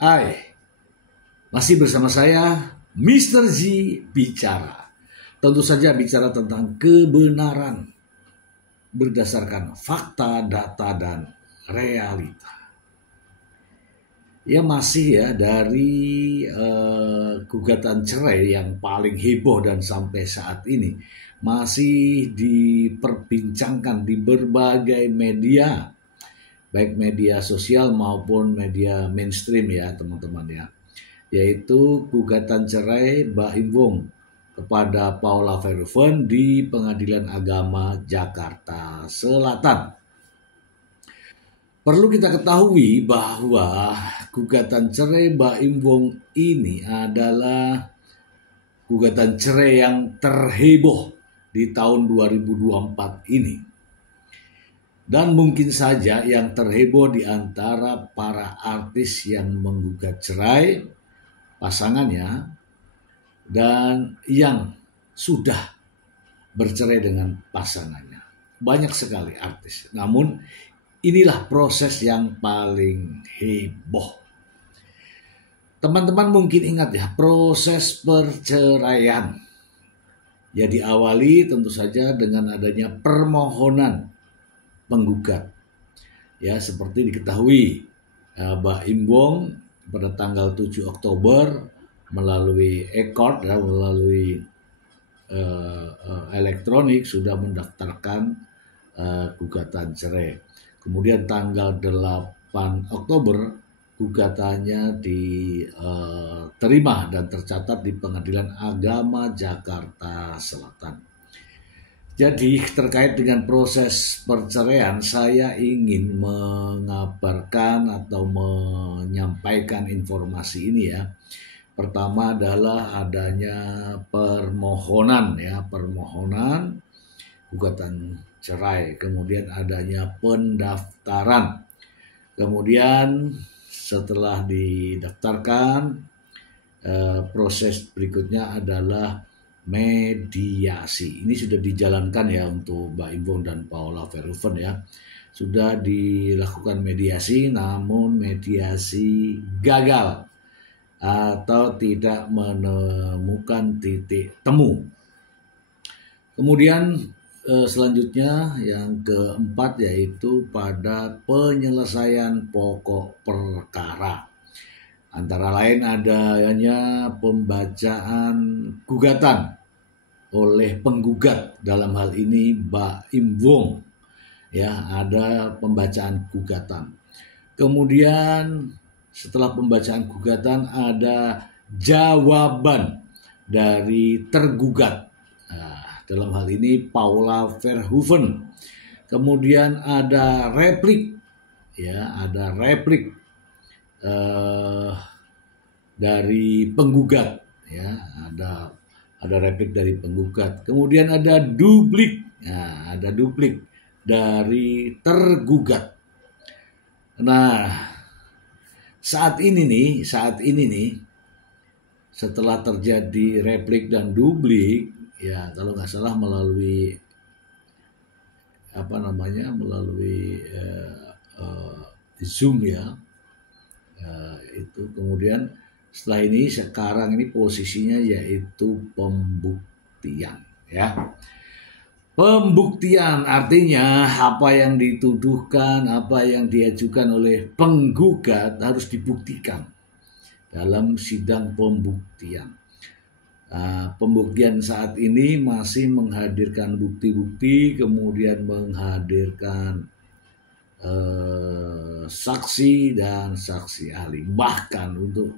Hai, masih bersama saya Mr. Z bicara. Tentu saja bicara tentang kebenaran berdasarkan fakta, data, dan realita. Ya masih ya dari gugatan cerai yang paling heboh dan sampai saat ini masih diperbincangkan di berbagai media, baik media sosial maupun media mainstream ya teman-teman ya, yaitu gugatan cerai Mbak Im Wong kepada Paula Verhoeven di Pengadilan Agama Jakarta Selatan. Perlu kita ketahui bahwa gugatan cerai Mbak Im Wong ini adalah gugatan cerai yang terheboh di tahun 2024 ini. Dan mungkin saja yang terheboh di antara para artis yang menggugat cerai pasangannya dan yang sudah bercerai dengan pasangannya. Banyak sekali artis. Namun inilah proses yang paling heboh. Teman-teman mungkin ingat ya, proses perceraian ya diawali tentu saja dengan adanya permohonan penggugat. Ya, seperti diketahui Mbak Im Wong pada tanggal 7 Oktober melalui e-court ya, melalui elektronik sudah mendaftarkan gugatan cerai. Kemudian tanggal 8 Oktober gugatannya diterima dan tercatat di Pengadilan Agama Jakarta Selatan. Jadi terkait dengan proses perceraian, saya ingin mengabarkan atau menyampaikan informasi ini ya. Pertama adalah adanya permohonan gugatan cerai, kemudian adanya pendaftaran. Kemudian setelah didaftarkan, proses berikutnya adalah mediasi. Ini sudah dijalankan ya untuk Mbak Im Wong dan Paula Verhoeven ya. Sudah dilakukan mediasi, namun mediasi gagal atau tidak menemukan titik temu. Kemudian selanjutnya yang keempat yaitu pada penyelesaian pokok perkara. Antara lain adanya pembacaan gugatan oleh penggugat, dalam hal ini Mbak Im Wong. Ya, ada pembacaan gugatan. Kemudian setelah pembacaan gugatan ada jawaban dari tergugat. Nah, dalam hal ini Paula Verhoeven. Kemudian ada replik, ya, ada replik dari penggugat, ya, ada replik dari penggugat. Kemudian ada duplik, nah, ada duplik dari tergugat. Nah, saat ini nih, setelah terjadi replik dan duplik, ya kalau nggak salah melalui Zoom ya. Itu kemudian setelah ini sekarang ini posisinya yaitu pembuktian ya. Pembuktian artinya apa yang dituduhkan, apa yang diajukan oleh penggugat harus dibuktikan dalam sidang pembuktian. Pembuktian saat ini masih menghadirkan bukti-bukti, kemudian menghadirkan saksi dan saksi ahli. Bahkan untuk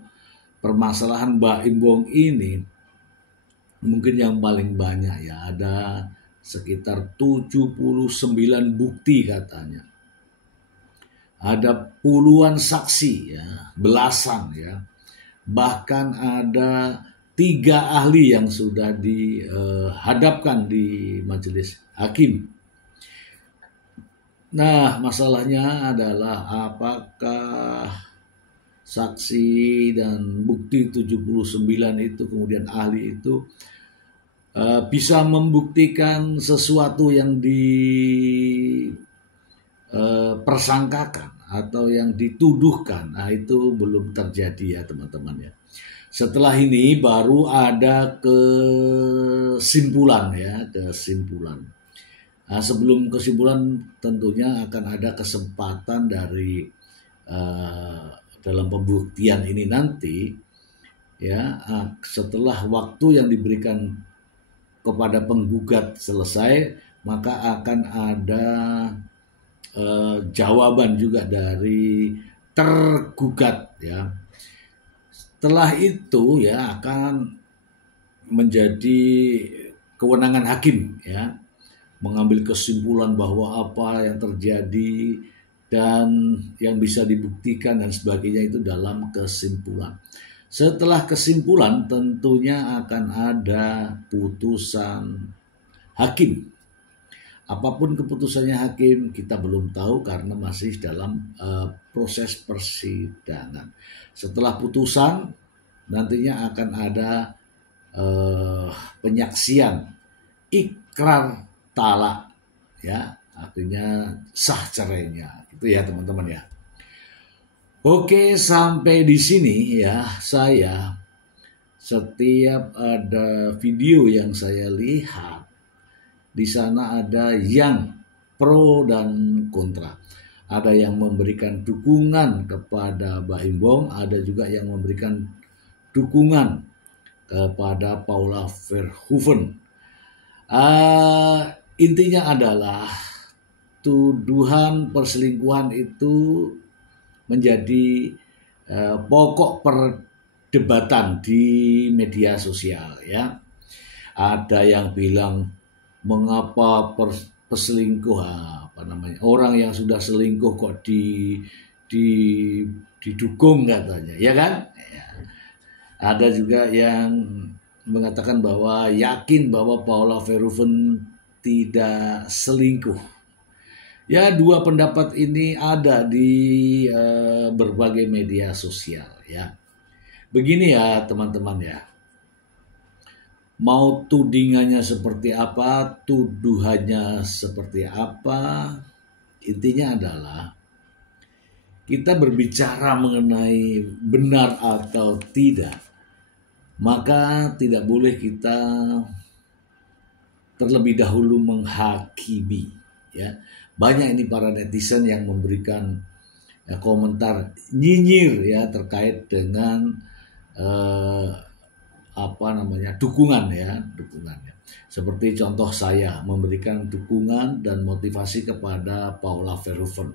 permasalahan Mbak Im Wong ini mungkin yang paling banyak ya, ada sekitar 79 bukti katanya. Ada puluhan saksi ya, belasan ya. Bahkan ada 3 ahli yang sudah dihadapkan di majelis hakim. Nah, masalahnya adalah apakah saksi dan bukti 79 itu, kemudian ahli itu bisa membuktikan sesuatu yang dipersangkakan atau yang dituduhkan. Nah, itu belum terjadi ya teman-teman ya. Setelah ini baru ada kesimpulan ya, kesimpulan. Nah, sebelum kesimpulan tentunya akan ada kesempatan dari dalam pembuktian ini nanti ya, setelah waktu yang diberikan kepada penggugat selesai, maka akan ada jawaban juga dari tergugat ya. Setelah itu ya akan menjadi kewenangan hakim ya, mengambil kesimpulan bahwa apa yang terjadi dan yang bisa dibuktikan dan sebagainya itu dalam kesimpulan. Setelah kesimpulan tentunya akan ada putusan hakim. Apapun keputusannya hakim kita belum tahu karena masih dalam proses persidangan. Setelah putusan nantinya akan ada penyaksian ikrar talak ya, artinya sah cerainya. Itu ya teman-teman ya. Oke, sampai di sini ya saya setiap ada video yang saya lihat di sana ada yang pro dan kontra. Ada yang memberikan dukungan kepada Baim Bong, ada juga yang memberikan dukungan kepada Paula Verhoeven. Intinya adalah tuduhan perselingkuhan itu menjadi pokok perdebatan di media sosial ya. Ada yang bilang mengapa orang yang sudah selingkuh kok didukung katanya, ya kan? Ya. Ada juga yang mengatakan bahwa yakin bahwa Paula Verhoeven tidak selingkuh. Ya, dua pendapat ini ada di berbagai media sosial ya. Begini ya teman-teman ya. Mau tudingannya seperti apa, tuduhannya seperti apa, intinya adalah kita berbicara mengenai benar atau tidak, maka tidak boleh kita terlebih dahulu menghakimi ya. Banyak ini para netizen yang memberikan komentar nyinyir ya terkait dengan dukungan ya. Seperti contoh saya memberikan dukungan dan motivasi kepada Paula Verhoeven.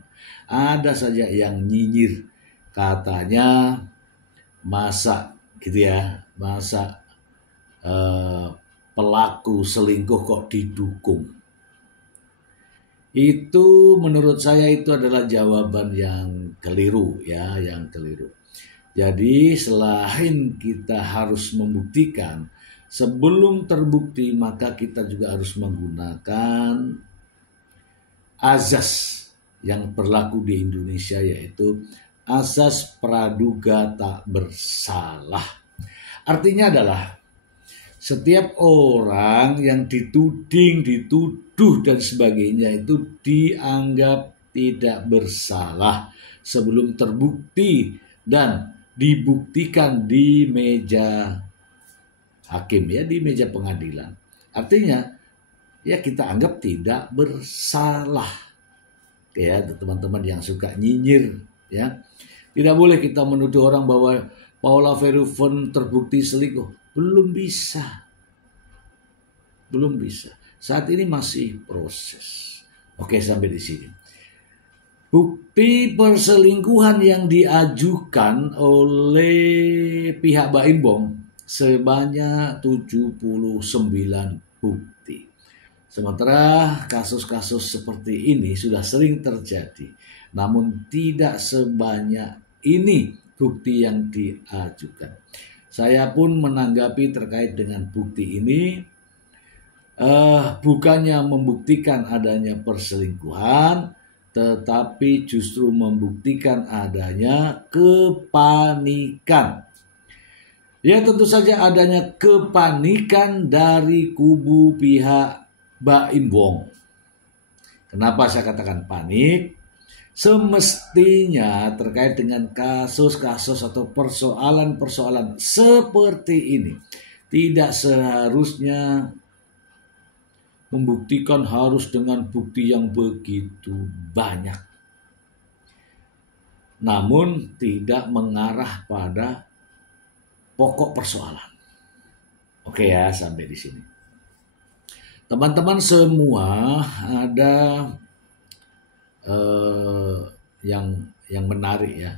Ada saja yang nyinyir, katanya masa pelaku selingkuh kok didukung. Itu menurut saya itu adalah jawaban yang keliru ya, yang keliru. Jadi selain kita harus membuktikan, sebelum terbukti maka kita juga harus menggunakan azas yang berlaku di Indonesia, yaitu azas praduga tak bersalah. Artinya adalah setiap orang yang dituding, dituduh dan sebagainya itu dianggap tidak bersalah sebelum terbukti dan dibuktikan di meja hakim ya, di meja pengadilan. Artinya ya kita anggap tidak bersalah. Ya teman-teman yang suka nyinyir ya. Tidak boleh kita menuduh orang bahwa Paula Verhoeven terbukti selingkuh. Belum bisa. Saat ini masih proses. Oke, sampai di sini. Bukti perselingkuhan yang diajukan oleh pihak Baim Bong sebanyak 79 bukti. Sementara kasus-kasus seperti ini sudah sering terjadi, namun tidak sebanyak ini bukti yang diajukan. Saya pun menanggapi terkait dengan bukti ini, bukannya membuktikan adanya perselingkuhan, tetapi justru membuktikan adanya kepanikan. Ya tentu saja adanya kepanikan dari kubu pihak Baim Bong. Kenapa saya katakan panik? Semestinya terkait dengan kasus-kasus atau persoalan-persoalan seperti ini tidak seharusnya membuktikan harus dengan bukti yang begitu banyak, namun tidak mengarah pada pokok persoalan. Oke ya, sampai di sini. Teman-teman semua, ada yang menarik ya,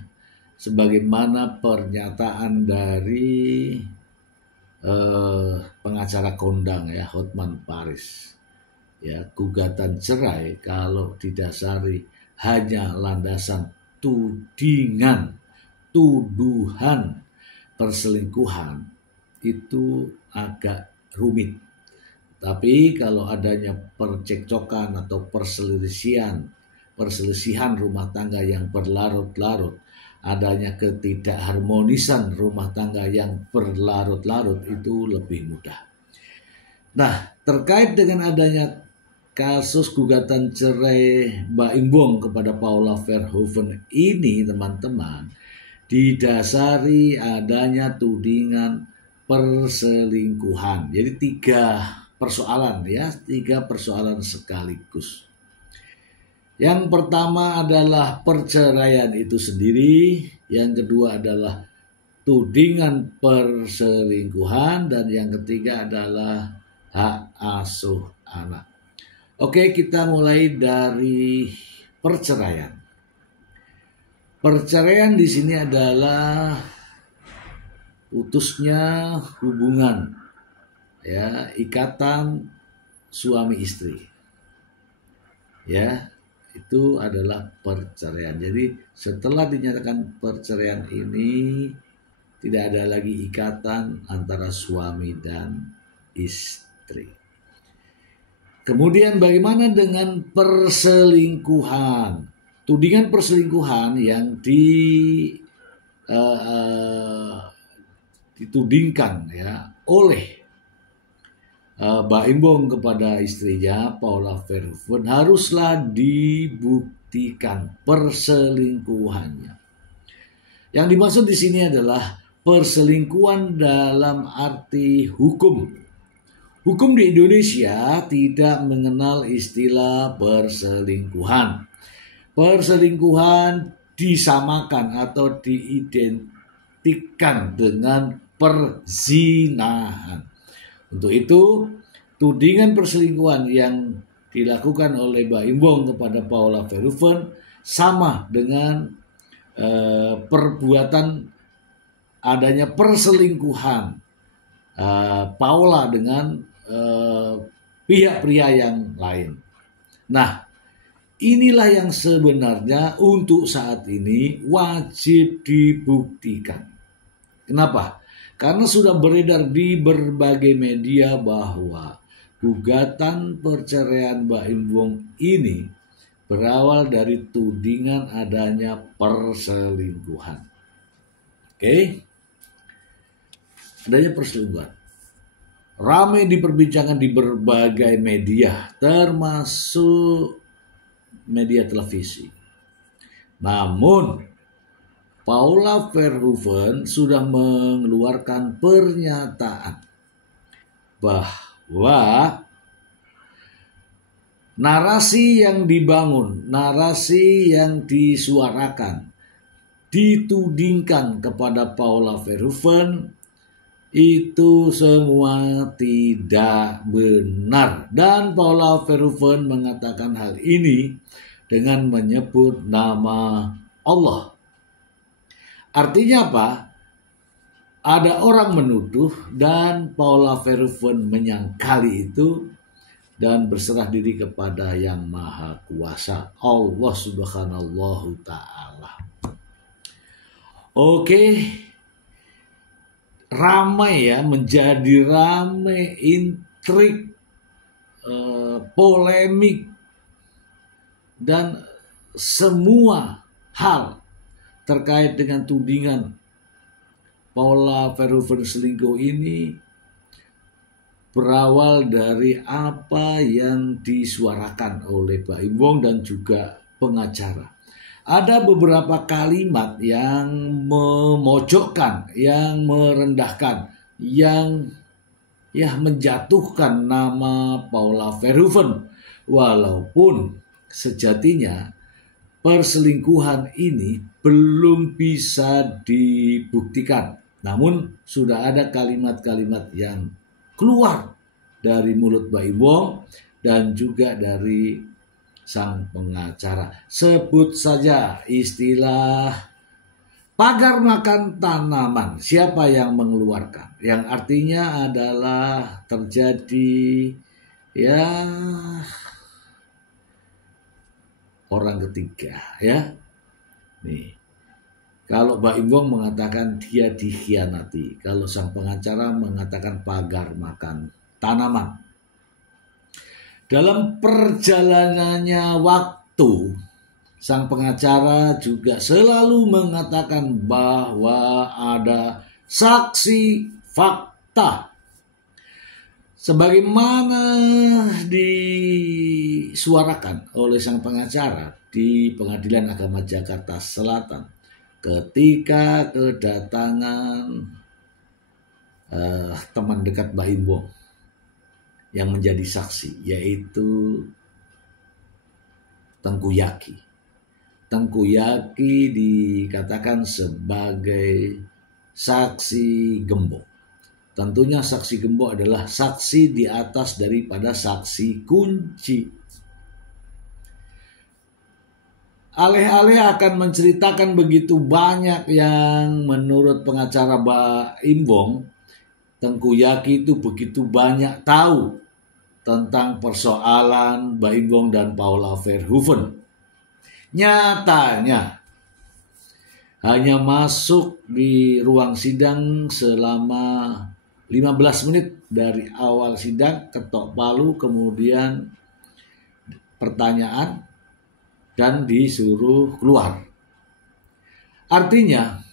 sebagaimana pernyataan dari pengacara kondang ya, Hotman Paris ya, gugatan cerai kalau didasari hanya landasan tuduhan perselingkuhan itu agak rumit. Tapi kalau adanya percekcokan atau perselisihan rumah tangga yang berlarut-larut, adanya ketidakharmonisan rumah tangga yang berlarut-larut, itu lebih mudah. Nah, terkait dengan adanya kasus gugatan cerai Mbak Imbong kepada Paula Verhoeven ini, teman-teman, didasari adanya tudingan perselingkuhan. Jadi 3 persoalan sekaligus. Yang pertama adalah perceraian itu sendiri, yang kedua adalah tudingan perselingkuhan, dan yang ketiga adalah hak asuh anak. Oke, kita mulai dari perceraian. Perceraian di sini adalah putusnya hubungan ya, ikatan suami istri. Ya, itu adalah perceraian. Jadi setelah dinyatakan perceraian ini, tidak ada lagi ikatan antara suami dan istri. Kemudian bagaimana dengan perselingkuhan? Tudingan perselingkuhan yang ditudingkan ya oleh Mbak Imbong kepada istrinya Paula Verhoeven haruslah dibuktikan perselingkuhannya. Yang dimaksud di sini adalah perselingkuhan dalam arti hukum. Hukum di Indonesia tidak mengenal istilah perselingkuhan. Perselingkuhan disamakan atau diidentikan dengan perzinahan. Untuk itu, tudingan perselingkuhan yang dilakukan oleh Mbak Imbong kepada Paula Verhoeven sama dengan perbuatan adanya perselingkuhan Paula dengan pihak pria yang lain. Nah, inilah yang sebenarnya untuk saat ini wajib dibuktikan. Kenapa? Karena sudah beredar di berbagai media bahwa gugatan perceraian Mbak Imbong ini berawal dari tudingan adanya perselingkuhan. Oke? Adanya perselingkuhan. Ramai diperbincangkan di berbagai media, termasuk media televisi. Namun Paula Verhoeven sudah mengeluarkan pernyataan bahwa narasi yang dibangun, narasi yang disuarakan, ditudingkan kepada Paula Verhoeven itu semua tidak benar. Dan Paula Verhoeven mengatakan hal ini dengan menyebut nama Allah. Artinya apa? Ada orang menuduh dan Paula Verhoeven menyangkali itu dan berserah diri kepada Yang Maha Kuasa, Allah Subhanahu Ta'ala. Oke, ramai ya, menjadi ramai intrik, polemik, dan semua hal terkait dengan tudingan Paula Verhoeven selingkuh ini berawal dari apa yang disuarakan oleh Mbak Imbong dan juga pengacara. ada beberapa kalimat yang memojokkan, yang merendahkan, yang menjatuhkan nama Paula Verhoeven. Walaupun sejatinya perselingkuhan ini belum bisa dibuktikan. Namun sudah ada kalimat-kalimat yang keluar dari mulut Mbak Im Wong dan juga dari sang pengacara. Sebut saja istilah pagar makan tanaman. Siapa yang mengeluarkan? Yang artinya adalah terjadi orang ketiga ya. Nih. Kalau Mbak Im Wong mengatakan dia dikhianati, kalau sang pengacara mengatakan pagar makan tanaman. Dalam perjalanannya waktu, sang pengacara juga selalu mengatakan bahwa ada saksi fakta. Sebagaimana disuarakan oleh sang pengacara di Pengadilan Agama Jakarta Selatan ketika kedatangan teman dekat Mbak Im Wong yang menjadi saksi, yaitu Tengku Yaki. Tengku Yaki dikatakan sebagai saksi gembok. Tentunya saksi gembok adalah saksi di atas daripada saksi kunci. Alih-alih akan menceritakan begitu banyak yang menurut pengacara Mbak Im Wong, Tengku Yaki itu begitu banyak tahu tentang persoalan Mbak Im Wong dan Paula Verhoeven. Nyatanya hanya masuk di ruang sidang selama 15 menit dari awal sidang, ketok palu, kemudian pertanyaan, dan disuruh keluar. Artinya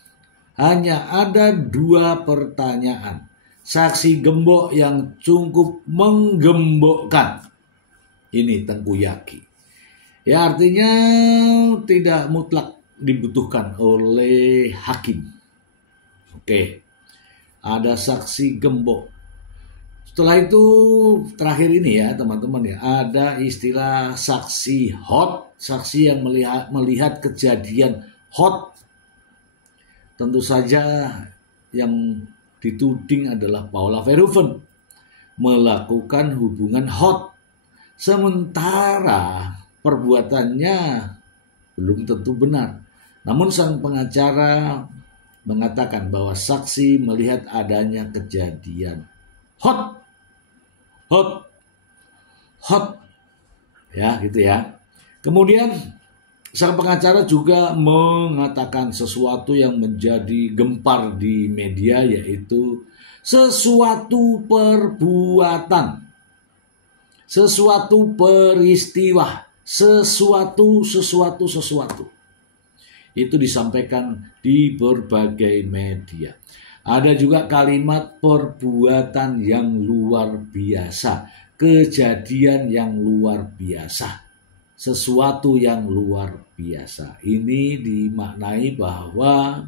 hanya ada 2 pertanyaan. Saksi gembok yang cukup menggembokkan. Ini Tengku Yaki. Ya, artinya tidak mutlak dibutuhkan oleh hakim. Oke. Ada saksi gembok. Setelah itu terakhir ini ya teman-teman ya, ada istilah saksi hot, saksi yang melihat kejadian hot. Tentu saja yang dituding adalah Paula Verhoeven melakukan hubungan hot, sementara perbuatannya belum tentu benar. Namun sang pengacara mengatakan bahwa saksi melihat adanya kejadian hot, ya gitu ya. Kemudian sang pengacara juga mengatakan sesuatu yang menjadi gempar di media, yaitu sesuatu perbuatan, sesuatu peristiwa, sesuatu. Itu disampaikan di berbagai media. Ada juga kalimat perbuatan yang luar biasa, kejadian yang luar biasa, sesuatu yang luar biasa. Ini dimaknai bahwa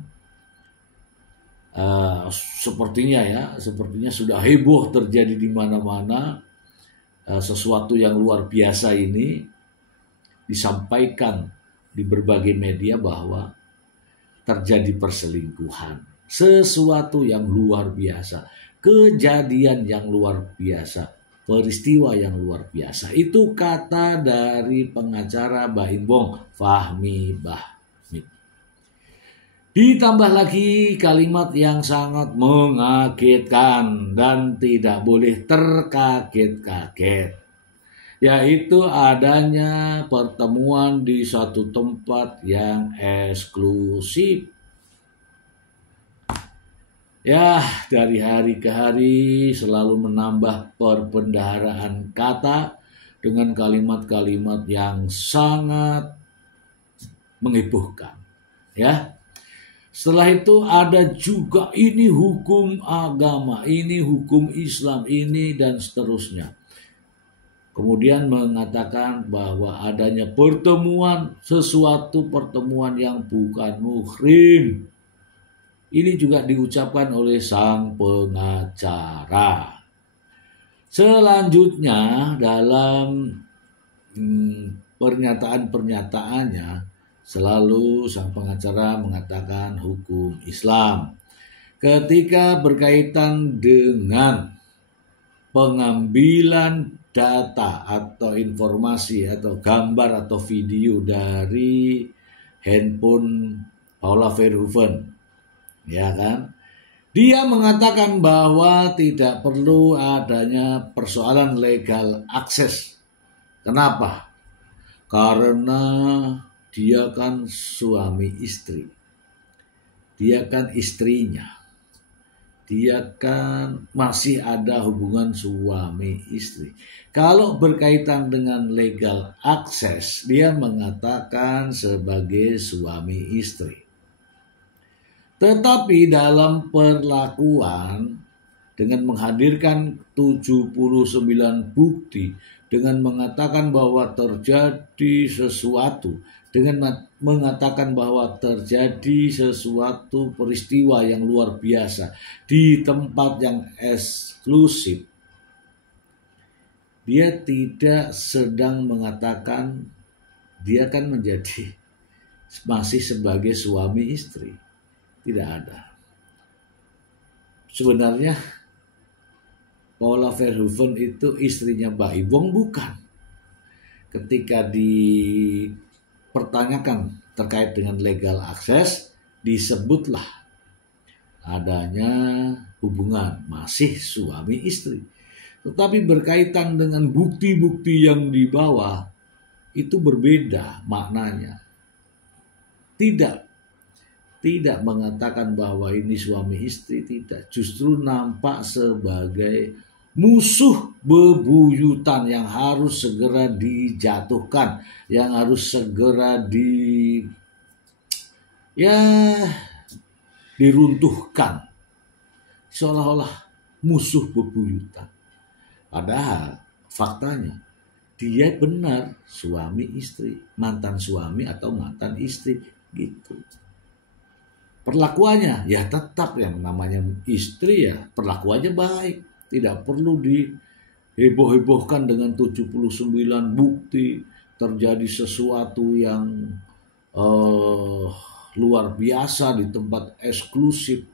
sepertinya sudah heboh terjadi di mana-mana. Sesuatu yang luar biasa ini disampaikan di berbagai media bahwa terjadi perselingkuhan, sesuatu yang luar biasa, kejadian yang luar biasa, peristiwa yang luar biasa. Itu kata dari pengacara Mbak Im Wong, Fahmi Bahmid. Ditambah lagi kalimat yang sangat mengagetkan dan tidak boleh terkaget-kaget, yaitu adanya pertemuan di satu tempat yang eksklusif. Ya, dari hari ke hari selalu menambah perbendaharaan kata dengan kalimat-kalimat yang sangat menghebohkan. Ya. Setelah itu ada juga ini hukum agama, ini hukum Islam, ini dan seterusnya. kemudian mengatakan bahwa adanya sesuatu pertemuan yang bukan muhrim. Ini juga diucapkan oleh sang pengacara. Selanjutnya dalam pernyataan-pernyataannya selalu sang pengacara mengatakan hukum Islam. Ketika berkaitan dengan pengambilan data atau informasi atau gambar atau video dari handphone Paula Verhoeven, ya kan? Dia mengatakan bahwa tidak perlu adanya persoalan legal akses. Kenapa? Karena dia kan suami istri. Dia kan istrinya. Dia kan masih ada hubungan suami istri. Kalau berkaitan dengan legal akses, dia mengatakan sebagai suami istri. Tetapi dalam perlakuan dengan menghadirkan 79 bukti, dengan mengatakan bahwa terjadi sesuatu, dengan mengatakan bahwa terjadi sesuatu peristiwa yang luar biasa di tempat yang eksklusif, dia tidak sedang mengatakan dia kan menjadi masih sebagai suami istri. Tidak ada. Sebenarnya Paula Verhoeven itu istrinya Mbak Ibong bukan. Ketika dipertanyakan terkait dengan legal akses, disebutlah adanya hubungan masih suami istri. Tetapi berkaitan dengan bukti-bukti yang dibawa itu berbeda maknanya. Tidak mengatakan bahwa ini suami istri, tidak. Justru nampak sebagai musuh bebuyutan yang harus segera dijatuhkan, yang harus segera diruntuhkan. Seolah-olah musuh bebuyutan. Padahal faktanya dia benar suami istri, mantan suami atau mantan istri gitu. Perlakuannya ya tetap yang namanya istri ya perlakuannya baik. Tidak perlu diheboh-hebohkan dengan 79 bukti terjadi sesuatu yang luar biasa di tempat eksklusif.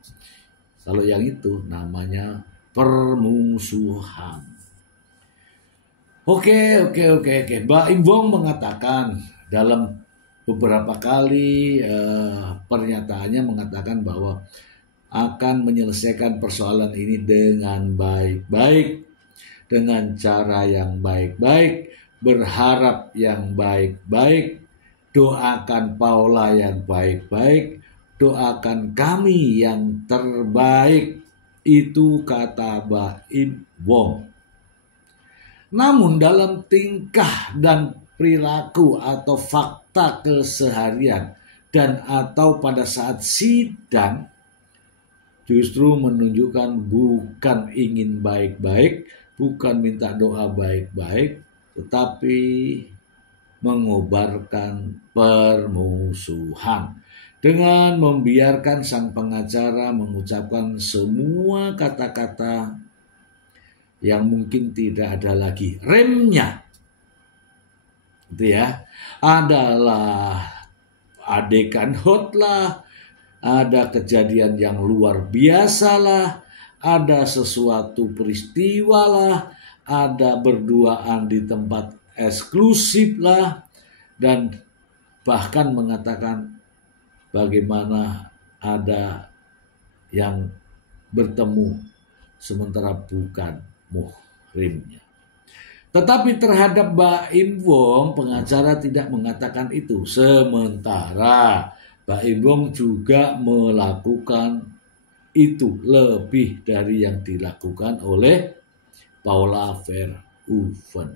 Kalau yang itu namanya permusuhan. Oke. Mbak Ibong mengatakan dalam beberapa kali pernyataannya mengatakan bahwa akan menyelesaikan persoalan ini dengan baik-baik, dengan cara yang baik-baik, berharap yang baik-baik, doakan Paula yang baik-baik, doakan kami yang terbaik. Itu kata Mbak Ibong. Namun dalam tingkah dan perilaku atau fakta keseharian dan atau pada saat sidang justru menunjukkan bukan ingin baik-baik, bukan minta doa baik-baik, tetapi mengobarkan permusuhan dengan membiarkan sang pengacara mengucapkan semua kata-kata yang mungkin tidak ada lagi remnya. Itu ya, adalah adegan hot lah, ada kejadian yang luar biasa lah, ada sesuatu peristiwa lah, ada berduaan di tempat eksklusif lah, dan bahkan mengatakan bagaimana ada yang bertemu sementara bukan muhrimnya. Tetapi terhadap Mbak Ibong, pengacara tidak mengatakan itu. Sementara Mbak Ibong juga melakukan itu lebih dari yang dilakukan oleh Paula Verhoeven.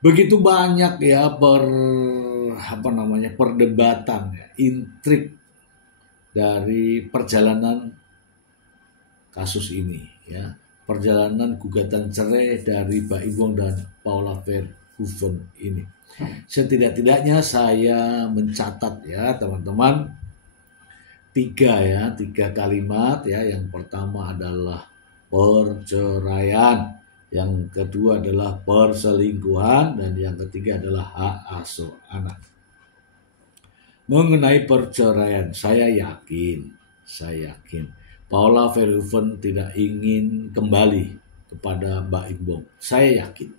Begitu banyak ya perdebatan, intrik dari perjalanan kasus ini ya. perjalanan gugatan cerai dari Mbak Imbong dan Paula Verhoeven ini. Setidak-tidaknya saya mencatat ya teman-teman tiga kalimat ya. Yang pertama adalah perceraian, yang kedua adalah perselingkuhan, dan yang ketiga adalah hak asuh anak. Mengenai perceraian, saya yakin Paula Verhoeven tidak ingin kembali kepada Mbak Imbong. Saya yakin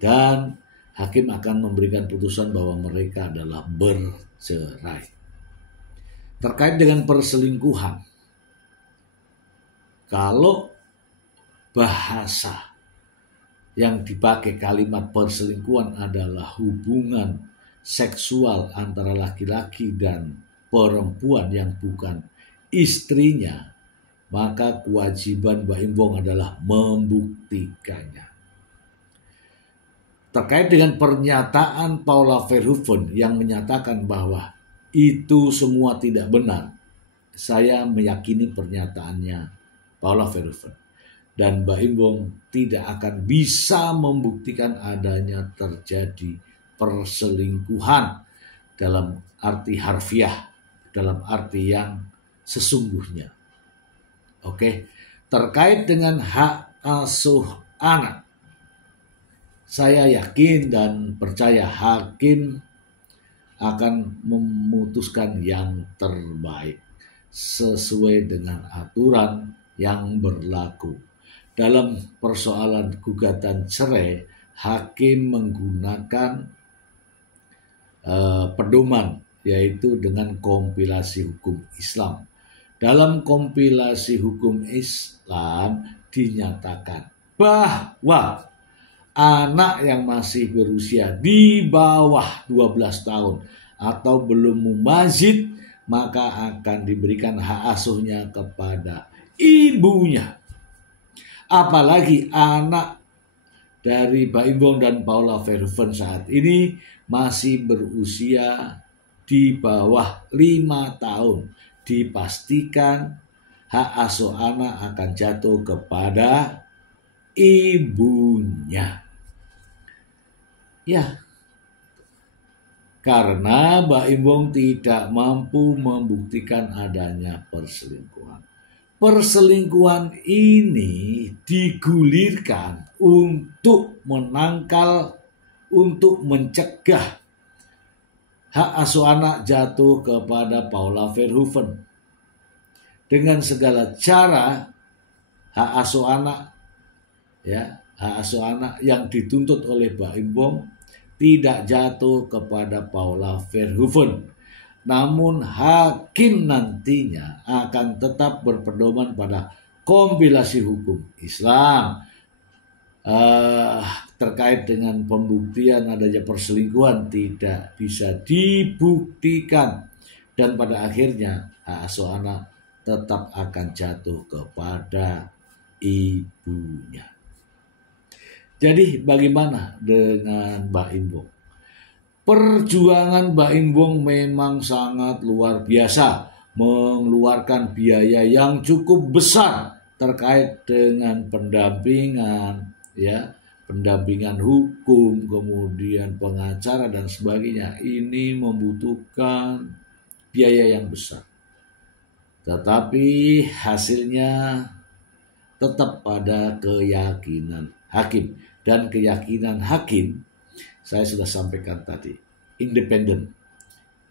dan hakim akan memberikan putusan bahwa mereka adalah bercerai. Terkait dengan perselingkuhan, kalau bahasa yang dipakai kalimat perselingkuhan adalah hubungan seksual antara laki-laki dan perempuan yang bukan istrinya, maka kewajiban Mbak Imbong adalah membuktikannya. Terkait dengan pernyataan Paula Verhoeven yang menyatakan bahwa itu semua tidak benar, saya meyakini pernyataannya Paula Verhoeven. Dan Mbak Imbong tidak akan bisa membuktikan adanya terjadi perselingkuhan dalam arti harfiah, dalam arti yang sesungguhnya. Oke, terkait dengan hak asuh anak, saya yakin dan percaya hakim akan memutuskan yang terbaik sesuai dengan aturan yang berlaku. Dalam persoalan gugatan cerai, hakim menggunakan pedoman, yaitu dengan kompilasi hukum Islam. Dalam kompilasi hukum Islam dinyatakan bahwa anak yang masih berusia di bawah 12 tahun atau belum mumazid, maka akan diberikan hak asuhnya kepada ibunya. Apalagi anak dari Mbak Imbong dan Paula Verhoeven saat ini masih berusia di bawah 5 tahun. Dipastikan hak asuh anak akan jatuh kepada ibunya. Ya, karena Mbak Imbong tidak mampu membuktikan adanya perselingkuhan. Perselingkuhan ini digulirkan untuk menangkal, untuk mencegah hak asuh anak jatuh kepada Paula Verhoeven. Dengan segala cara hak asuh anak yang dituntut oleh Mbak Imbong tidak jatuh kepada Paula Verhoeven. Namun hakim nantinya akan tetap berpedoman pada kompilasi hukum Islam terkait dengan pembuktian adanya perselingkuhan tidak bisa dibuktikan, dan pada akhirnya hak asuh anak tetap akan jatuh kepada ibunya. Jadi bagaimana dengan Mbak Imbong? Perjuangan Mbak Imbong memang sangat luar biasa, mengeluarkan biaya yang cukup besar terkait dengan pendampingan hukum, kemudian pengacara dan sebagainya. Ini membutuhkan biaya yang besar. Tetapi hasilnya tetap pada keyakinan hakim. Dan keyakinan hakim, saya sudah sampaikan tadi, independen,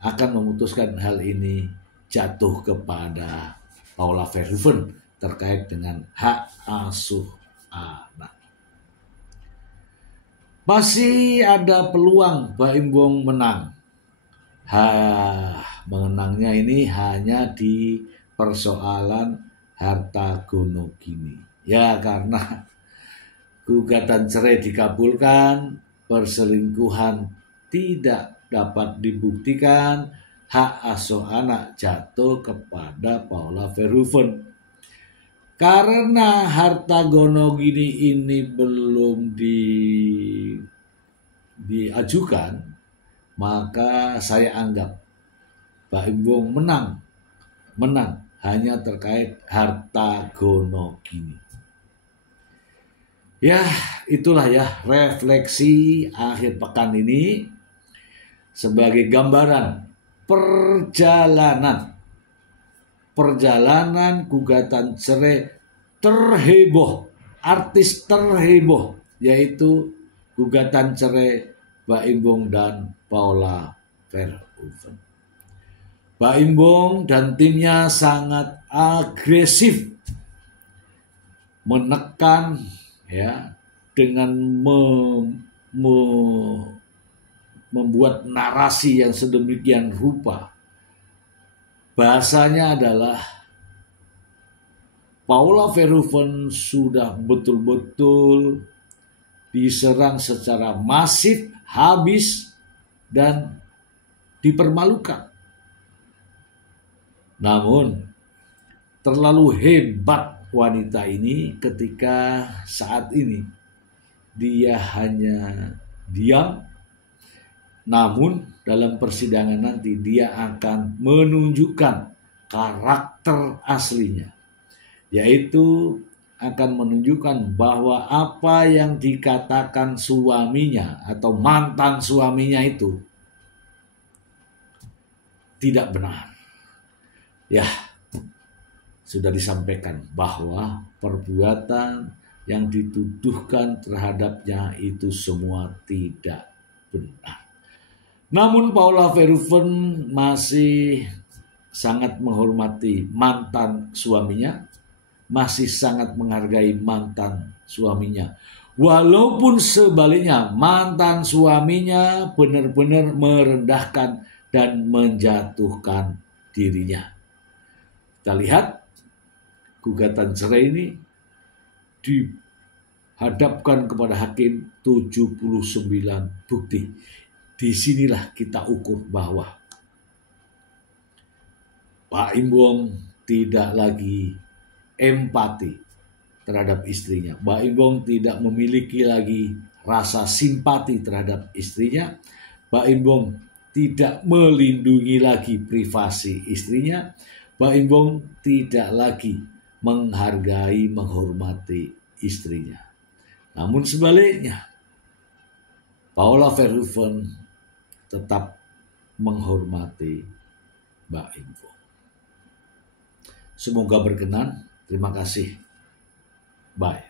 akan memutuskan hal ini jatuh kepada Paula Verhoeven terkait dengan hak asuh anak. Masih ada peluang Mbak Imbong menang. Menangnya ini hanya di persoalan harta gono gini. Ya, karena gugatan cerai dikabulkan, perselingkuhan tidak dapat dibuktikan, hak asuh anak jatuh kepada Paula Verhoeven. Karena harta gono gini ini belum diajukan, maka saya anggap Mbak Imbong menang hanya terkait harta gono gini. Ya, itulah ya refleksi akhir pekan ini sebagai gambaran perjalanan gugatan cerai terheboh, artis terheboh, yaitu gugatan cerai Baim Bong dan Paula Verhoeven. Baim Bong dan timnya sangat agresif menekan ya dengan membuat narasi yang sedemikian rupa. Bahasanya adalah Paula Verhoeven sudah betul-betul diserang secara masif, habis, dan dipermalukan. Namun terlalu hebat wanita ini ketika saat ini dia hanya diam, namun dalam persidangan nanti dia akan menunjukkan karakter aslinya, yaitu akan menunjukkan bahwa apa yang dikatakan suaminya atau mantan suaminya itu tidak benar. Ya, sudah disampaikan bahwa perbuatan yang dituduhkan terhadapnya itu semua tidak benar. Namun Paula Verhoeven masih sangat menghormati mantan suaminya, masih sangat menghargai mantan suaminya. Walaupun sebaliknya mantan suaminya benar-benar merendahkan dan menjatuhkan dirinya. Kita lihat gugatan cerai ini dihadapkan kepada hakim 79 bukti. Disinilah kita ukur bahwa Baim Bong tidak lagi empati terhadap istrinya. Baim Bong tidak memiliki lagi rasa simpati terhadap istrinya. Baim Bong tidak melindungi lagi privasi istrinya. Baim Bong tidak lagi menghargai, menghormati istrinya. Namun sebaliknya, Paula Verhoeven tetap menghormati Baim Bong. Semoga berkenan. Terima kasih. Bye.